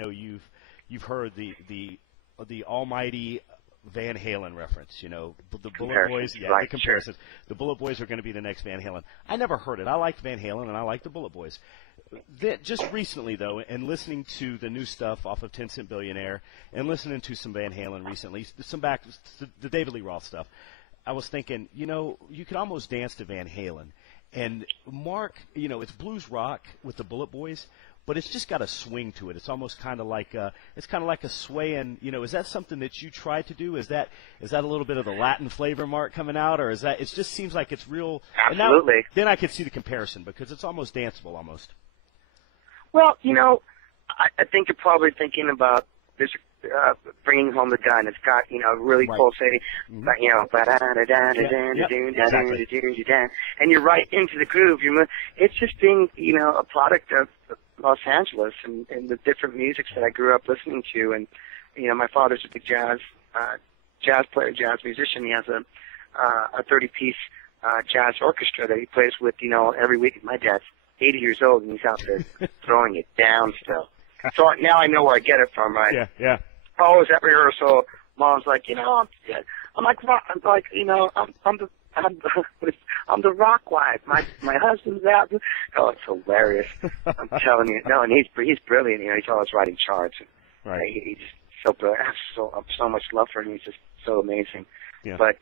know you've heard the almighty Van Halen reference, the Bullet Boys, right, the comparisons. Sure. The Bullet Boys are going to be the next Van Halen. I never heard it. I liked Van Halen and I liked the Bullet Boys. Just recently, though, and listening to the new stuff off of 10 Cent Billionaire and listening to some Van Halen recently, the David Lee Roth stuff, I was thinking, you could almost dance to Van Halen. And Mark, it's blues rock with the Bullet Boys, but it's just got a swing to it. It's almost kind of like a swaying. Is that something that you try to do? Is that a little bit of the Latin flavor, Mark, coming out, or is that? It just seems like it's real. Absolutely. And then I could see the comparison because it's almost danceable, almost. Well, I think you're probably thinking about this Bringing Home the Gun. It's got really pulsating, and you're right into the groove. It's just being a product of Los Angeles and the different musics that I grew up listening to. And my father's a big jazz player, jazz musician. He has a 30-piece jazz orchestra that he plays with every week. My dad's 80 years old and he's out there throwing it down still. So now I know where I get it from, right? Yeah, yeah. Oh, is that rehearsal? Mom's like, I'm the rock wife. My husband's out. Oh, it's hilarious. I'm telling you. No, and he's brilliant. He's always writing charts. Right. He's so brilliant. I have so much love for him. He's just so amazing. Yeah. But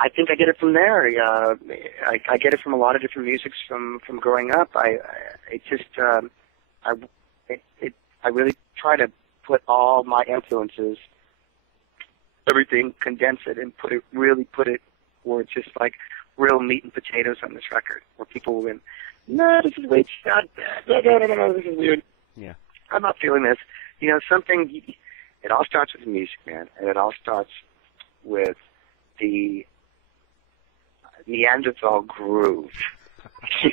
I think I get it from there. I get it from a lot of different musics from growing up. I really try to put all my influences, everything, condense it, and put it where it's just like real meat and potatoes on this record, where people will win. No, this is way too no, this is weird. Yeah. I'm not feeling this. Something. It all starts with the music, man, and it all starts with the Neanderthal groove. You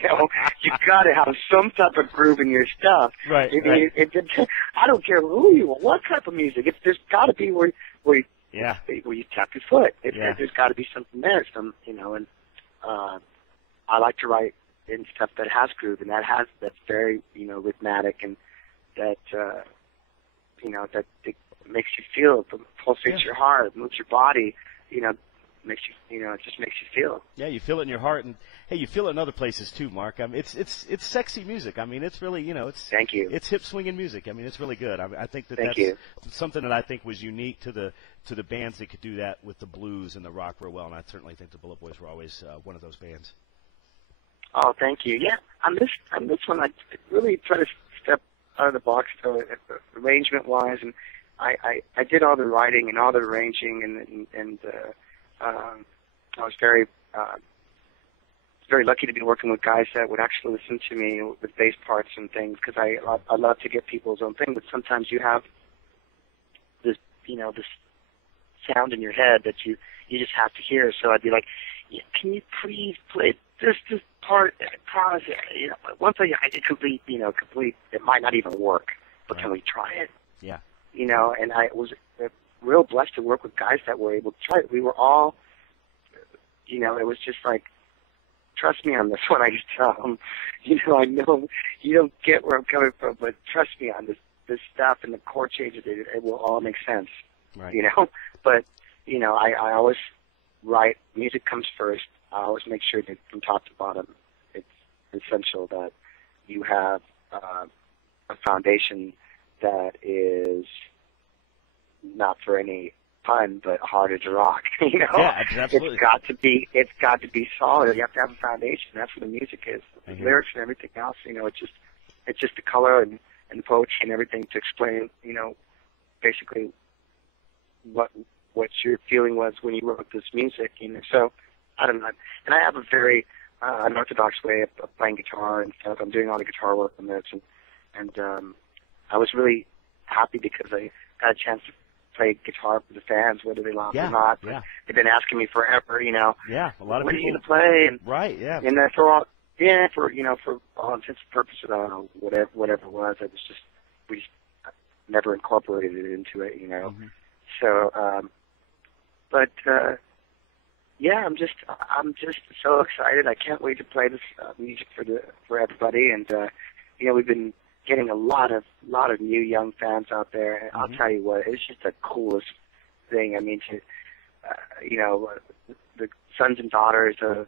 got to have some type of groove in your stuff. Right. I don't care who you are, what type of music. There's got to be where you tap your foot. There's got to be something there. And I like to write in stuff that has groove and that's very rhythmic and that that it makes you feel, it pulsates your heart, moves your body. Makes you, it just makes you feel. Yeah, you feel it in your heart, and hey, you feel it in other places too, Mark. I mean, it's sexy music. I mean, it's really, it's. Thank you. It's hip swinging music. I mean, it's really good. I think that's something that I think was unique to the bands that could do that with the blues and the rock real well, and I certainly think the Bullet Boys were always one of those bands. Oh, thank you. Yeah, on this one, I really try to step out of the box, arrangement wise, and I did all the writing and all the arranging and I was very lucky to be working with guys that would actually listen to me with bass parts and things, because I love to get people's own thing, but sometimes you have this this sound in your head that you just have to hear. So I'd be like, can you please play this part? Promise it. Once I get complete, it might not even work, but can we try it? Yeah. And I was real blessed to work with guys that were able to try it. We were all, it was just like, trust me on this one. I just tell them, I know you don't get where I'm coming from, but trust me on this stuff and the chord changes. It will all make sense. Right. But I always write. Music comes first. I always make sure that from top to bottom, it's essential that you have a foundation that is not for any pun, but harder to rock. Yeah, absolutely. It's got to be solid. You have to have a foundation. That's what the music is. The lyrics and everything else. It's just the color and the poetry and everything to explain. Basically what your feeling was when you wrote this music. So I don't know. And I have a very unorthodox way of playing guitar and stuff. I'm doing all the guitar work on this, and I was really happy because I got a chance to play guitar for the fans, whether they love it or not. Yeah. They've been asking me forever, Yeah, a lot of people. When are you going to play? And, right, yeah. And for all intents and purposes, I don't know, whatever it was, we just never incorporated it into it, Mm-hmm. So, yeah, I'm just so excited. I can't wait to play this music for everybody. And we've been getting a lot of new young fans out there. And I'll tell you what, it's just the coolest thing. I mean, the sons and daughters of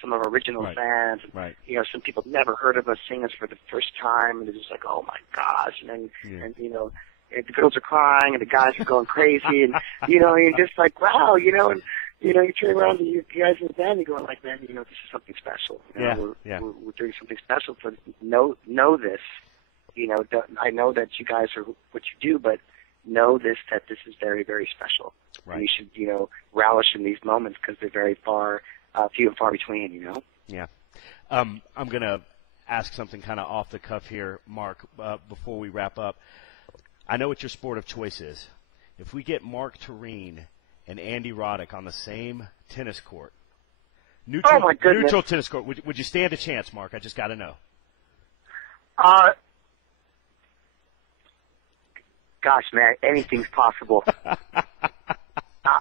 some of our original fans. Right. You know, some people never heard of us sing us for the first time, and they're just like, oh my gosh, and you know, and the girls are crying and the guys are going crazy, and you know, you're just like, wow, you know, and you know, you turn around to you guys in the band, and you're going like, man, you know, this is something special. You know, we're doing something special. For know this. You know, I know that you guys are what you do, but know this, that this is very, very special. Right. And you should, you know, relish in these moments because they're very few and far between, you know? Yeah. I'm going to ask something kind of off the cuff here, Mark, before we wrap up. I know what your sport of choice is. If we get Mark Torien and Andy Roddick on the same tennis court, neutral tennis court, would you stand a chance, Mark? I just got to know. Gosh, man, anything's possible.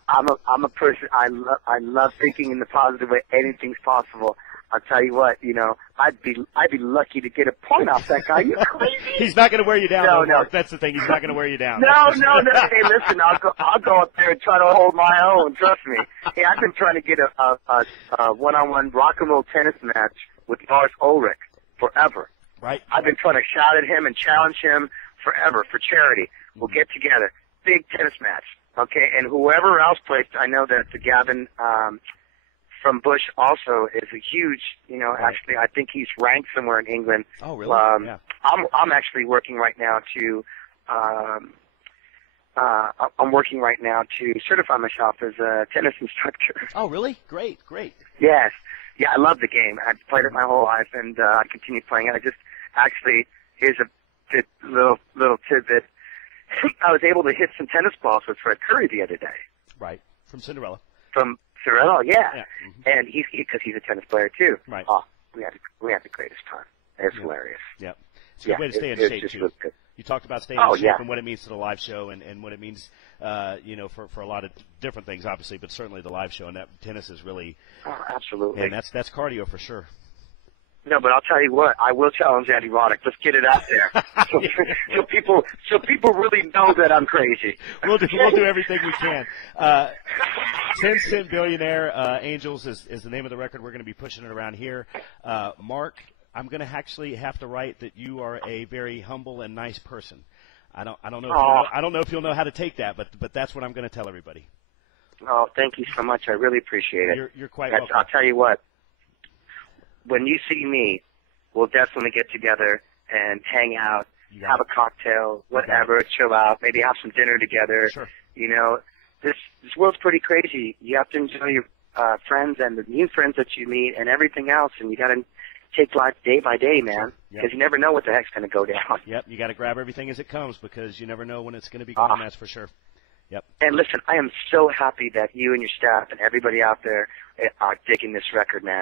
I'm a person. I love thinking in the positive way. Anything's possible. I'll tell you what. You know, I'd be lucky to get a point off that guy. You crazy? He's not going to wear you down. No. Mark. That's the thing. He's not going to wear you down. No. Hey, listen. I'll go up there and try to hold my own. Trust me. Hey, I've been trying to get a one-on-one rock and roll tennis match with Lars Ulrich forever. Right. I've been trying to shout at him and challenge him forever for charity. We'll get together. Big tennis match. Okay, and whoever else plays, I know that the Gavin from Bush also is a huge, you know, actually I think he's ranked somewhere in England. Oh, really? Yeah. I'm actually working right now to certify myself as a tennis instructor. Oh, really? Great. Yes. Yeah, I love the game. I've played it my whole life, and I continue playing it. I just actually, here's a little tidbit. I was able to hit some tennis balls with Fred Curry the other day. Right. From Cinderella. From Cinderella, yeah. Mm-hmm. And because he's a tennis player too. Right. Oh, we had the greatest time. It was hilarious. Yeah. It's a good way to stay in shape too. Good. You talked about staying in shape and what it means to the live show and what it means, you know, for a lot of different things, obviously, but certainly the live show, and that tennis is really. Oh, absolutely. And that's cardio for sure. No, but I'll tell you what, I will challenge Andy Roddick. Let's get it out there, so people really know that I'm crazy. We'll do everything we can. 10-Cent Billionaire Angels is the name of the record. We're going to be pushing it around here. Mark, I'm going to actually have to write that you are a very humble and nice person. I don't know if you'll know how to take that, but that's what I'm going to tell everybody. Oh, thank you so much. I really appreciate it. You're quite welcome. I'll tell you what. When you see me, we'll definitely get together and hang out, have a cocktail, whatever, chill out, maybe have some dinner together. Sure. You know, this world's pretty crazy. You have to enjoy your friends and the new friends that you meet and everything else, and you got to take life day by day, man, because you never know what the heck's going to go down. Yep, you got to grab everything as it comes because you never know when it's going to be gone. That's for sure. Yep. And listen, I am so happy that you and your staff and everybody out there are digging this record, man.